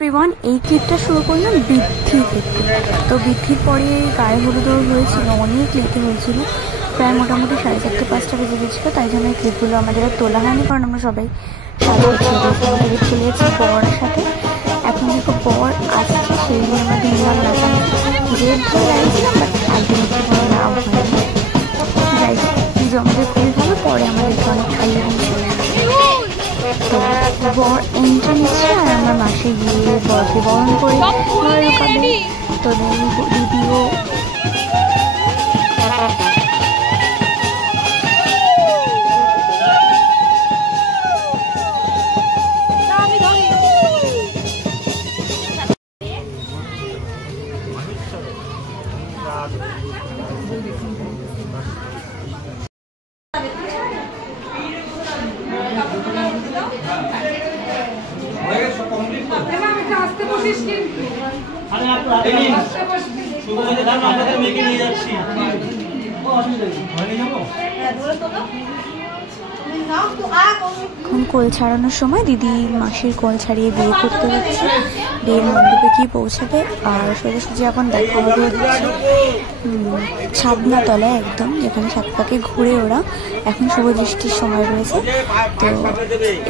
Everyone, এই ক্লিপটা শুরু করলাম বৃদ্ধি থেকে। তো বৃদ্ধির পরে গায়ে হলুদ হয়েছিল, অনেক লেটে হয়েছিল, প্রায় মোটামুটি 4:30-5টা বেজে গেছিলো। তাই জন্য এই ক্লিপগুলো আমাদের আর তোলা হয়নি, কারণ আমরা সবাই সাথে চলে যাচ্ছি বরের সাথে। এখন দেখো বর আসছে, সেইগুলোর মধ্যে নিলাম নাচানো জেদ ধরে দাঁড়িয়েছিলাম, বাট একদিনের কোনো লাভ হয়নি। যাই পুজো আমাদের খুবই ভালো, পরে আমাদেরকে অনেক খাইয়ে দিয়েছে। তো বর এন্ট্রি নিচ্ছে আর আমরা মাসে গিয়ে বরকে বরণ করে ঘরে ঢোকাবে। তো দিদিও এখন কোল ছাড়ানোর সময় দিদি মাসির কোল ছাড়িয়ে বিয়ে করতে যাচ্ছে, বিয়ের মণ্ডপে গিয়ে পৌঁছাবে। আর সোজাসুজি এখন দেখা হবে হচ্ছে ছাদনা তলায়, একদম যেখানে সাত পাকে ঘুরে ওরা। এখন শুভ দৃষ্টির সময় রয়েছে, তো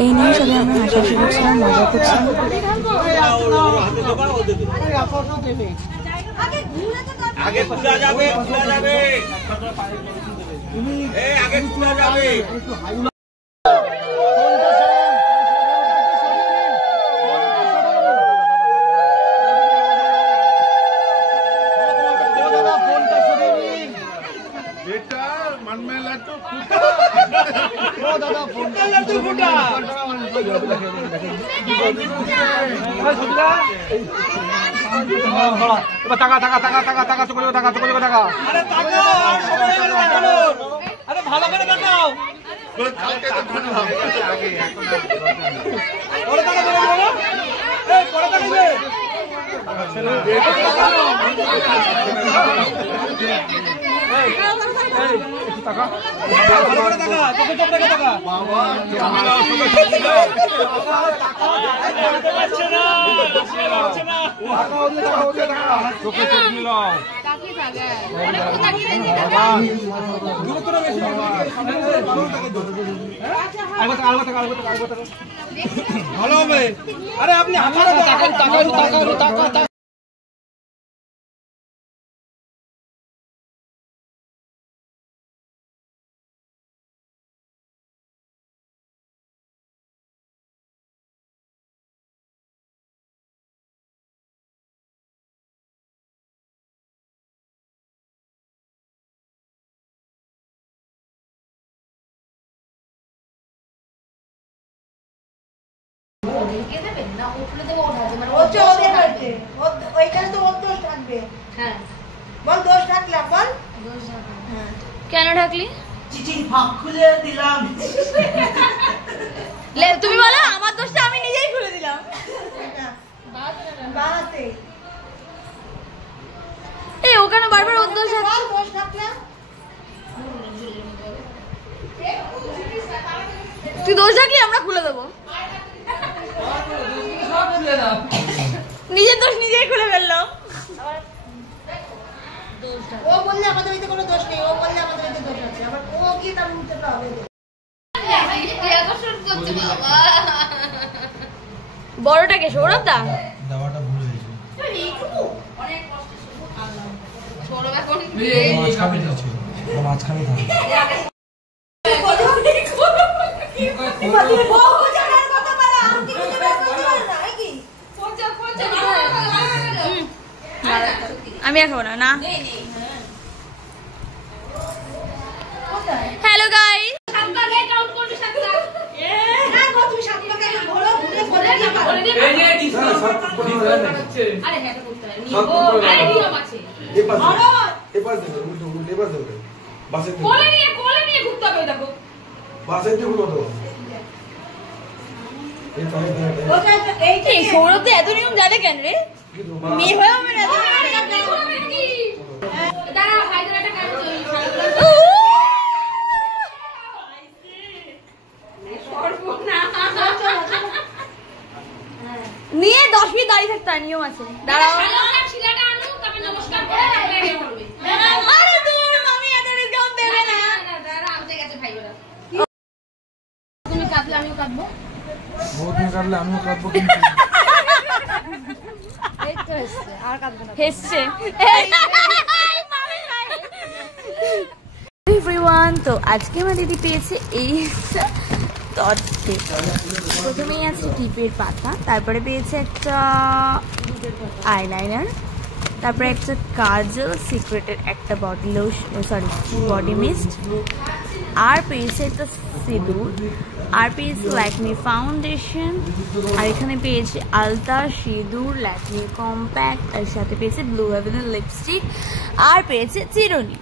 এই নিয়ে সবাই আমরা হাসাহাসি করছিলাম, মজা করছিলাম। আগে খোলা যাবে, খোলা যাবে, আগে খোলা যাবে। টাকা টাকা টাকা টাকা টাকা চলে টাকা চলে টাকা। আরে টাকা আরে ভালো করে দেখাও। আগে এখন পরে টাকা দেবো না, এই পরে টাকা দেবে। টাকা ভালো হবে। আরে আপনি কেন ঢাকলি? খুলে দিলাম। তুমি বলো আমার দোষটা আমি নিজেই খুলে দিলাম। এই ওখানে বারবার ওর দোষ আছে। তুই দোষ থাকলে আমরা খুলে দেবো। নিজের দোষ নিজেই খুলে ফেললাম। ও বললে আমাদের হইতে কোনো দোষ নেই, ও বললে আমাদের হইতে দোষ আছে, আবার ও কি তার মুখে হবে। বড়টাকে সৌরভ দা দাওয়াটা ভুল হয়েছে। অনেক কষ্ট সৌরভ এখন মাঝখানে দিয়েছে, মাঝখানে থাকে। আমি খাবো না না। হ্যালো গাইস, সৌরভ এত নিয়ম জানে কেন রে? মেয়ে হয়ে হবে না। নিয়ে 10 মিনিট দাঁড়িয়ে থাকতে হয়, নিয়ম আছে। দাঁড়াও আরে দূর মামি এত ডিসকাউন্ট দেবে না। তুমি কাটলে আমিও কাটবো, তুমি কাটলে আমিও কাটবো কিন্তু এই তো এসছে আর কাটবো না। হেসছে এভরিওয়ান। তো আজকে আমার দিদি পেয়েছে এই তত্ত্বে, প্রথমেই আছে টিপের পাতা, তারপরে পেয়েছে একটা আইলাইনার, তারপরে একটা কাজল, সিক্রেটের একটা body lotion, sorry body mist, আর পেয়েছে একটা সিঁদুর, আর পেয়েছে ল্যাকমি ফাউন্ডেশন, আর এখানে পেয়েছে আলতা, সিঁদুর, ল্যাকমি কম্প্যাক্ট, আর সাথে পেয়েছে ব্লু হেভেনের লিপস্টিক, আর পেয়েছে চিরুনি।